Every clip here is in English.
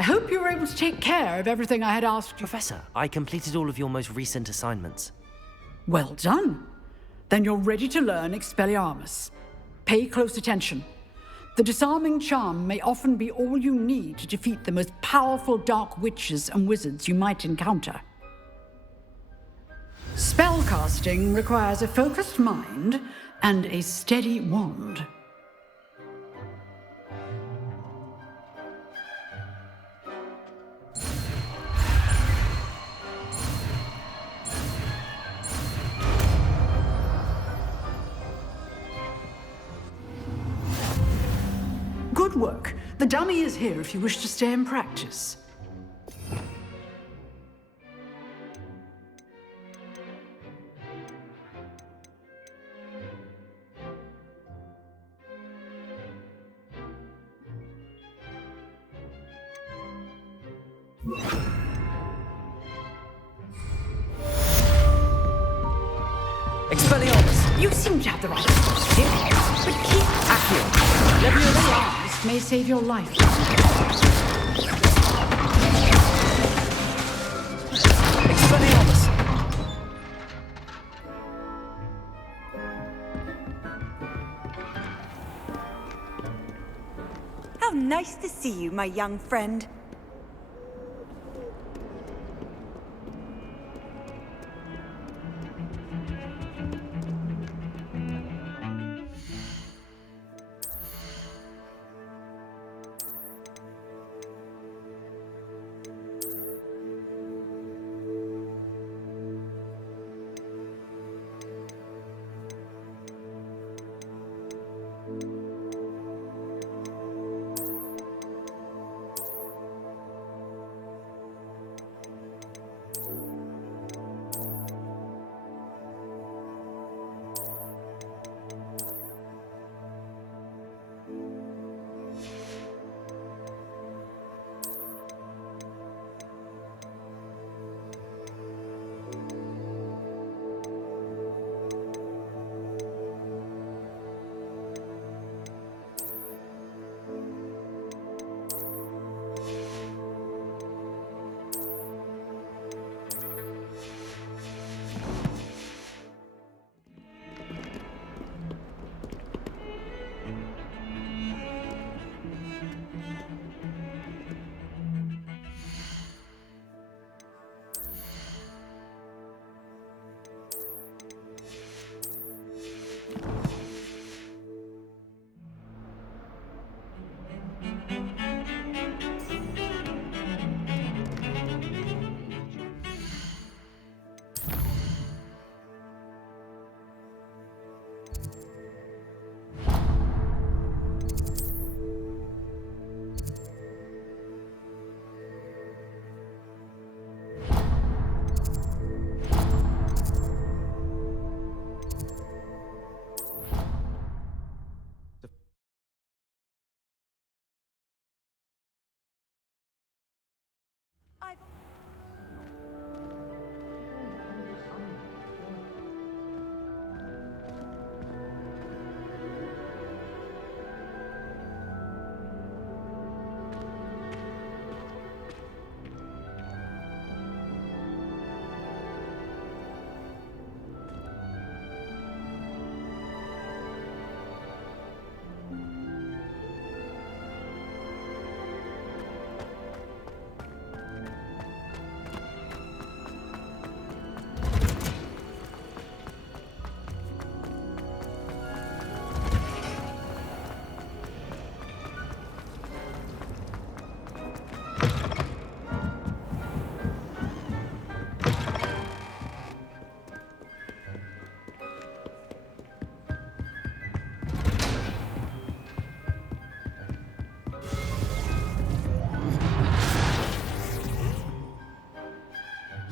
I hope you were able to take care of everything I had asked you. Professor, I completed all of your most recent assignments. Well done. Then you're ready to learn Expelliarmus. Pay close attention. The disarming charm may often be all you need to defeat the most powerful dark witches and wizards you might encounter. Spellcasting requires a focused mind and a steady wand. Good work. The dummy is here if you wish to stay and practice. Expelliarmus! You seem to have the right skills, but keep Accio! Leviosa may save your life. Expelliarmus! How nice to see you, my young friend.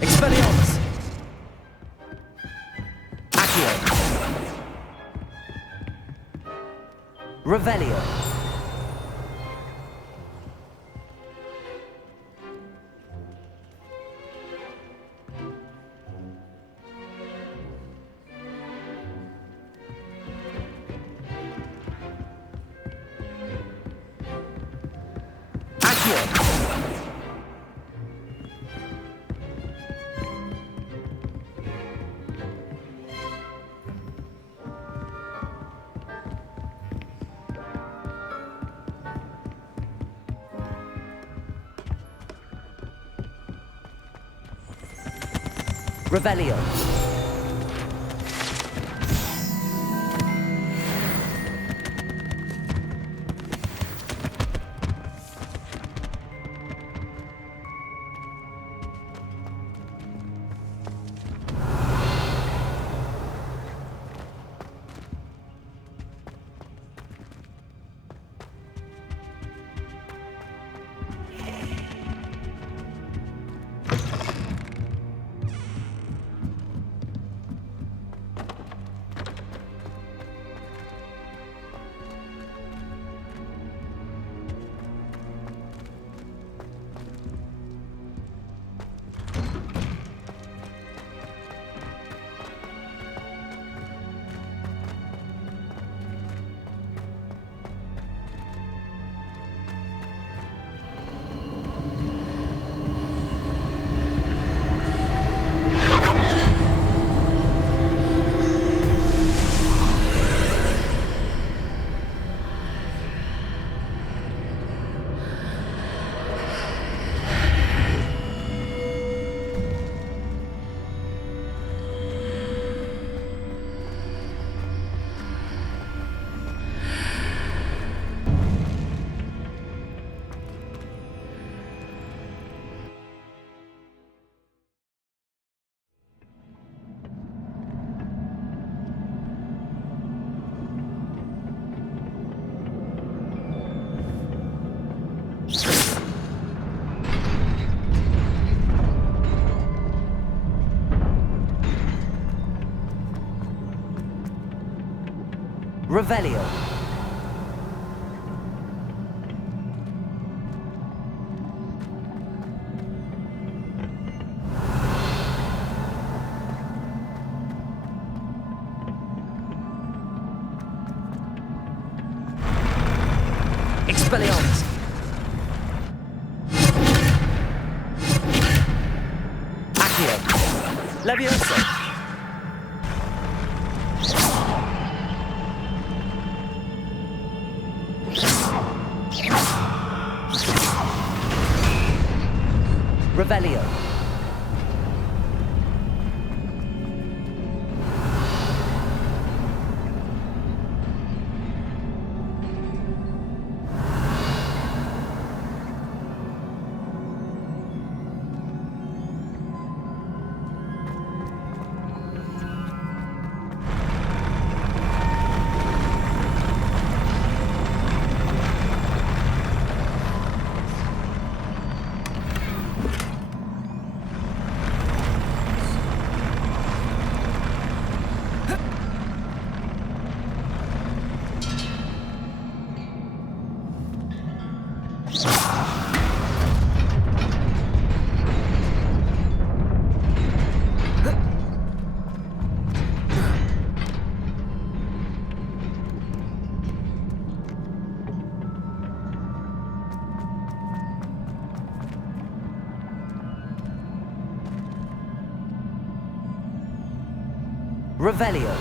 Expelliarmus! Accio! Revelio! Accio! Revelio. Revelio. Expelliarmus. Accio. Levioso. Revelio. Revelio.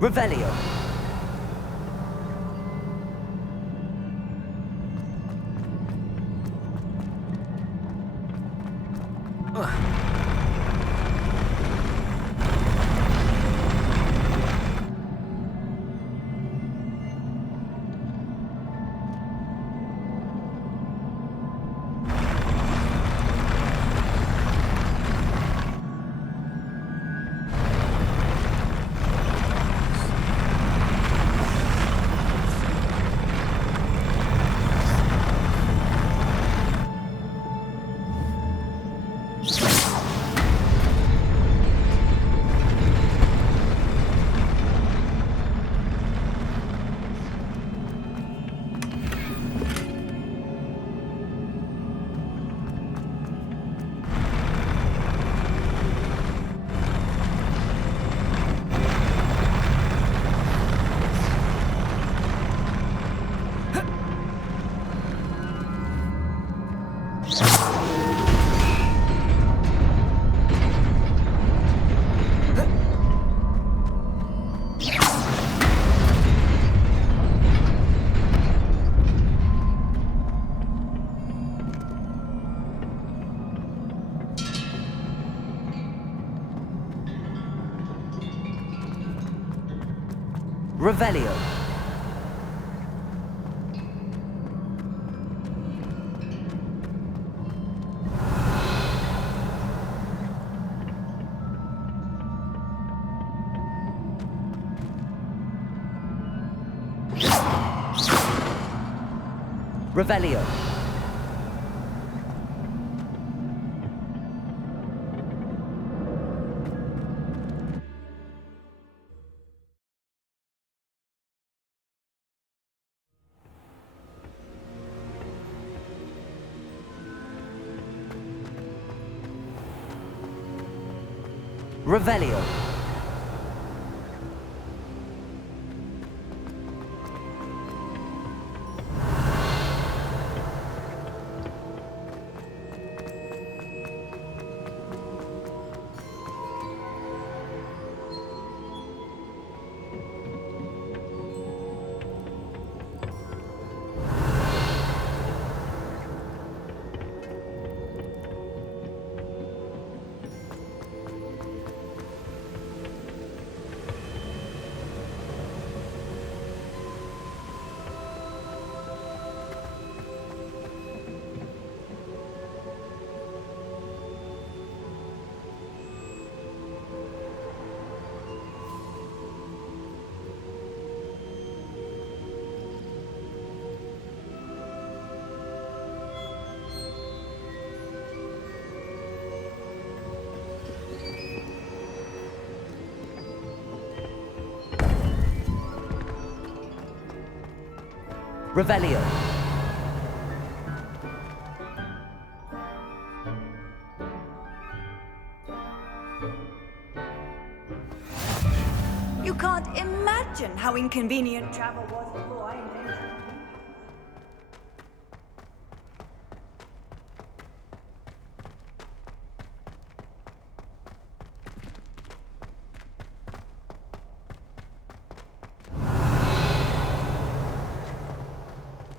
Revelio. Revelio. Revelio. Revelio. Revelio. You can't imagine how inconvenient travel was before I invented it.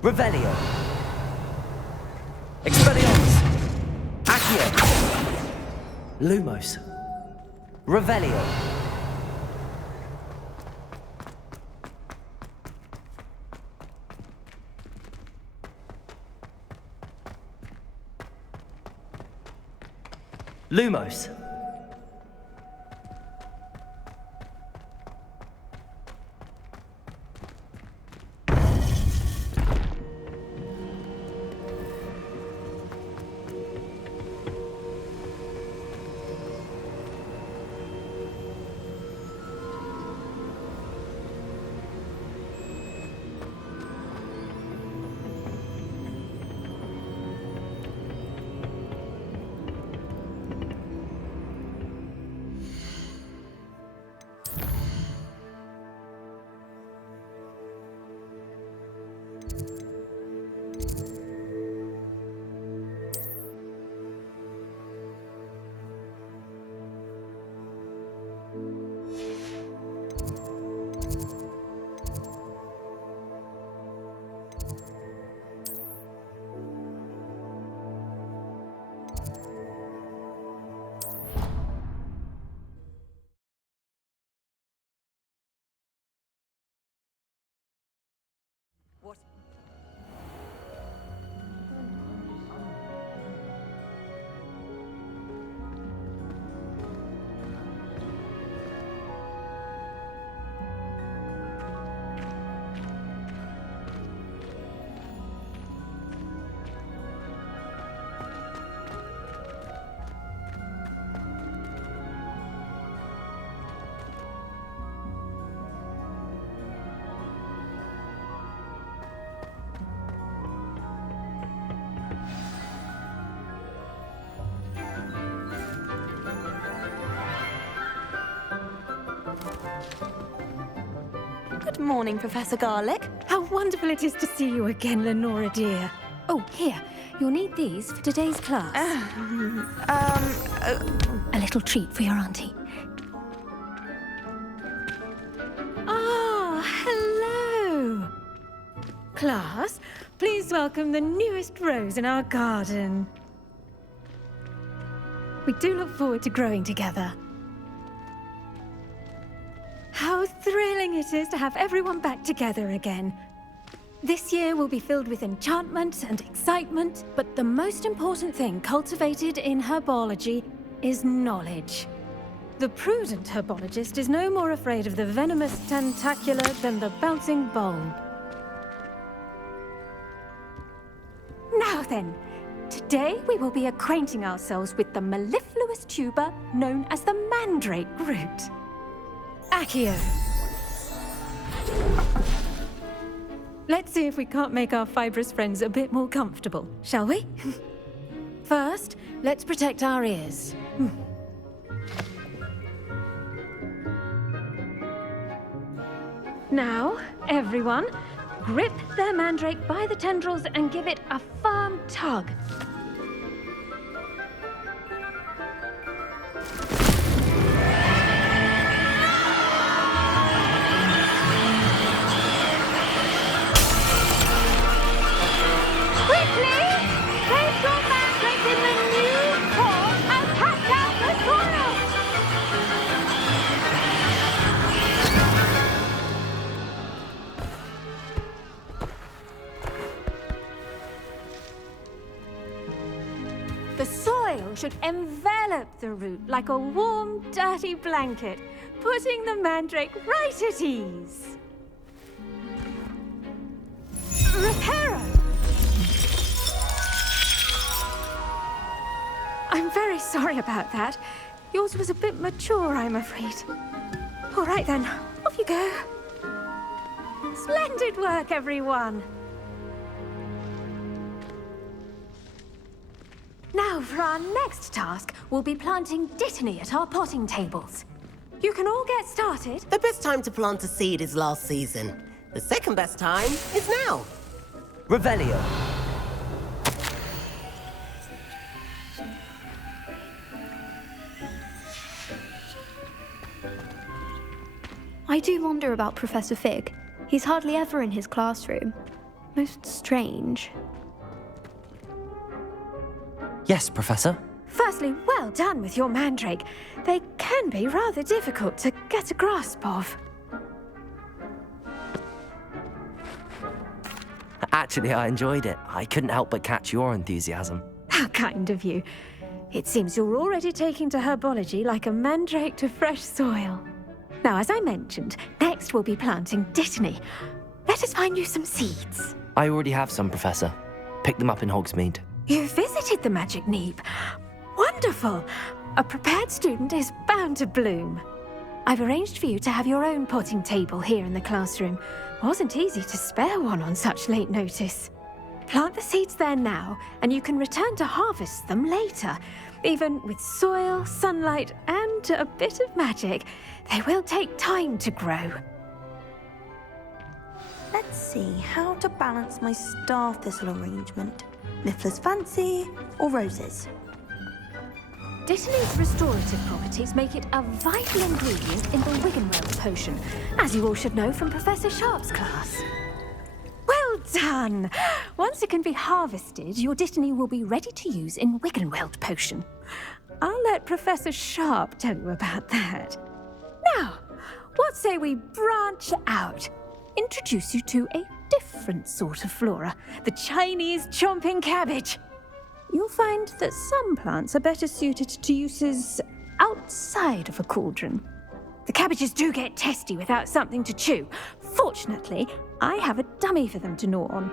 Revelio. Expelliarmus. Accio. Lumos. Revelio. Lumos. What? Good morning, Professor Garlick. How wonderful it is to see you again, Lenora dear. Oh, here. You'll need these for today's class. A little treat for your auntie. Ah, hello. Class, please welcome the newest rose in our garden. We do look forward to growing together. How thrilling it is to have everyone back together again. This year will be filled with enchantment and excitement, but the most important thing cultivated in herbology is knowledge. The prudent herbologist is no more afraid of the venomous tentacula than the bouncing bowl. Now then, today we will be acquainting ourselves with the mellifluous tuber known as the mandrake root. Accio. Let's see if we can't make our fibrous friends a bit more comfortable, shall we? First, let's protect our ears. Now, everyone, grip their mandrake by the tendrils and give it a firm tug. Quickly! Place your mandrake in the new form and patch out the soil! The soil should envelop the root like a warm, dirty blanket, putting the mandrake right at ease. Reparo! I'm very sorry about that. Yours was a bit mature, I'm afraid. All right then, off you go. Splendid work, everyone. Now, for our next task, we'll be planting dittany at our potting tables. You can all get started. The best time to plant a seed is last season. The second best time is now. Revelio. I do wonder about Professor Fig. He's hardly ever in his classroom. Most strange. Yes, Professor. Firstly, well done with your mandrake. They can be rather difficult to get a grasp of. Actually, I enjoyed it. I couldn't help but catch your enthusiasm. How kind of you. It seems you're already taking to herbology like a mandrake to fresh soil. Now, as I mentioned, next we'll be planting dittany. Let us find you some seeds. I already have some, Professor. Picked them up in Hogsmeade. You visited the Magic Neep. Wonderful! A prepared student is bound to bloom. I've arranged for you to have your own potting table here in the classroom. Wasn't easy to spare one on such late notice. Plant the seeds there now, and you can return to harvest them later. Even with soil, sunlight, and a bit of magic, they will take time to grow. Let's see how to balance my star thistle arrangement. Miffler's Fancy or Roses? Dittany's restorative properties make it a vital ingredient in the Wiggenweld potion, as you all should know from Professor Sharp's class. Well done! Once it can be harvested, your dittany will be ready to use in Wiggenweld potion. I'll let Professor Sharp tell you about that. Now, what say we branch out? Introduce you to a different sort of flora, the Chinese chomping cabbage. You'll find that some plants are better suited to uses outside of a cauldron. The cabbages do get testy without something to chew. Fortunately, I have a dummy for them to gnaw on.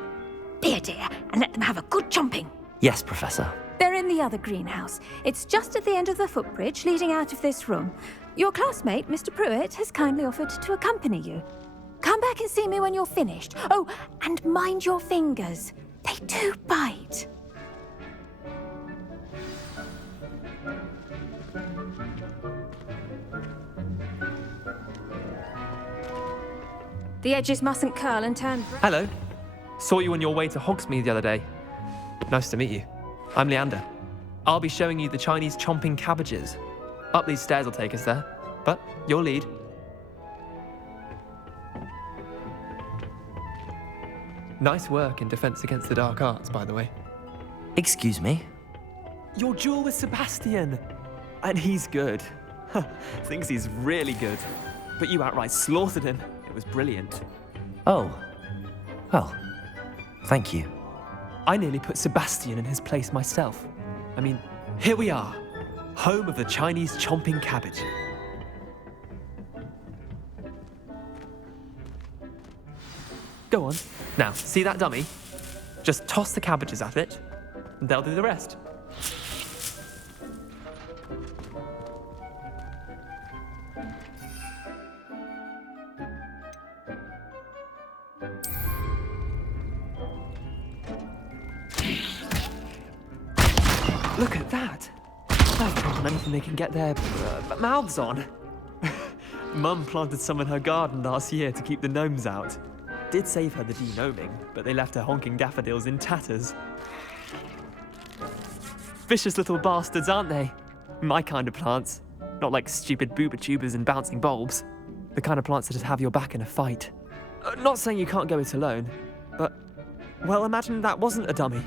Be a dear and let them have a good chomping. Yes, Professor. They're in the other greenhouse. It's just at the end of the footbridge leading out of this room. Your classmate, Mr. Pruitt, has kindly offered to accompany you. Come back and see me when you're finished. Oh, and mind your fingers. They do bite. The edges mustn't curl and turn... Hello. Saw you on your way to Hogsmeade the other day. Nice to meet you. I'm Leander. I'll be showing you the Chinese chomping cabbages. Up these stairs will take us there, but your lead. Nice work in Defense Against the Dark Arts, by the way. Excuse me? Your duel with Sebastian. And he's good. Thinks he's really good. but you outright slaughtered him. It was brilliant. Oh. Well, thank you. I nearly put Sebastian in his place myself. I mean, here we are, home of the Chinese chomping cabbage. Go on. Now, see that dummy? Just toss the cabbages at it, and they'll do the rest. Look at that! That's not on anything they can get their mouths on. Mum planted some in her garden last year to keep the gnomes out. Did save her the de-gnoming, but they left her honking daffodils in tatters. Vicious little bastards, aren't they? My kind of plants. Not like stupid booba tubers and bouncing bulbs. The kind of plants that'd have your back in a fight. Not saying you can't go it alone, but, well, imagine that wasn't a dummy.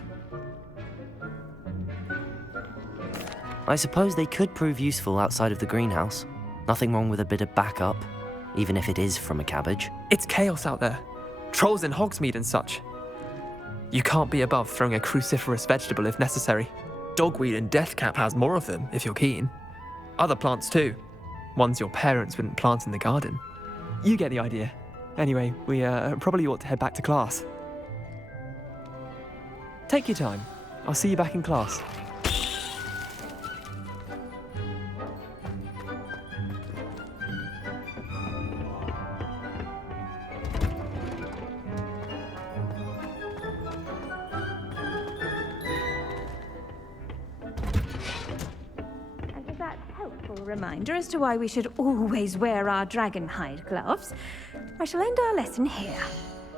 I suppose they could prove useful outside of the greenhouse. Nothing wrong with a bit of backup, even if it is from a cabbage. It's chaos out there. Trolls in Hogsmeade and such. You can't be above throwing a cruciferous vegetable if necessary. Dogweed and deathcap has more of them, if you're keen. Other plants too. Ones your parents wouldn't plant in the garden. You get the idea. Anyway, we probably ought to head back to class. Take your time. I'll see you back in class. Reminder as to why we should always wear our dragon hide gloves. I shall end our lesson here.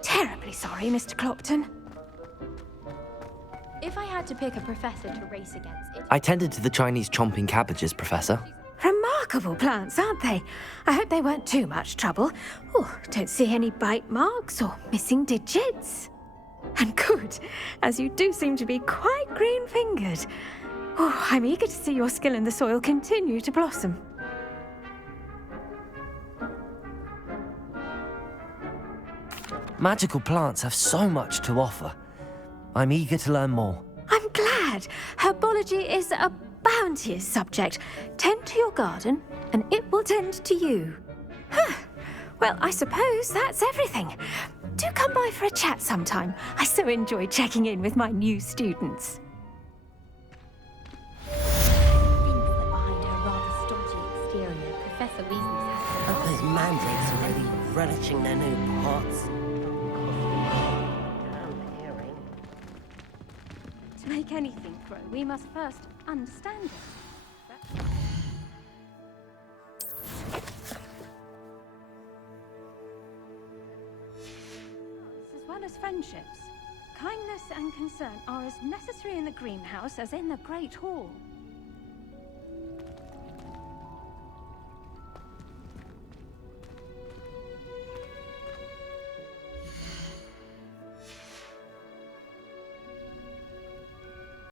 Terribly sorry, Mr. Clopton. If I had to pick a professor to race against, it... I tended to the Chinese chomping cabbages, Professor. Remarkable plants, aren't they? I hope they weren't too much trouble. Oh, don't see any bite marks or missing digits. And good, as you do seem to be quite green-fingered. Oh, I'm eager to see your skill in the soil continue to blossom. Magical plants have so much to offer. I'm eager to learn more. I'm glad. Herbology is a bounteous subject. Tend to your garden, and it will tend to you. Huh. Well, I suppose that's everything. Do come by for a chat sometime. I so enjoy checking in with my new students. Professor Weasley's house. Hope those mandrakes are really relishing their new pots. To make anything grow, we must first understand it. As well as friendships, kindness and concern are as necessary in the greenhouse as in the Great Hall.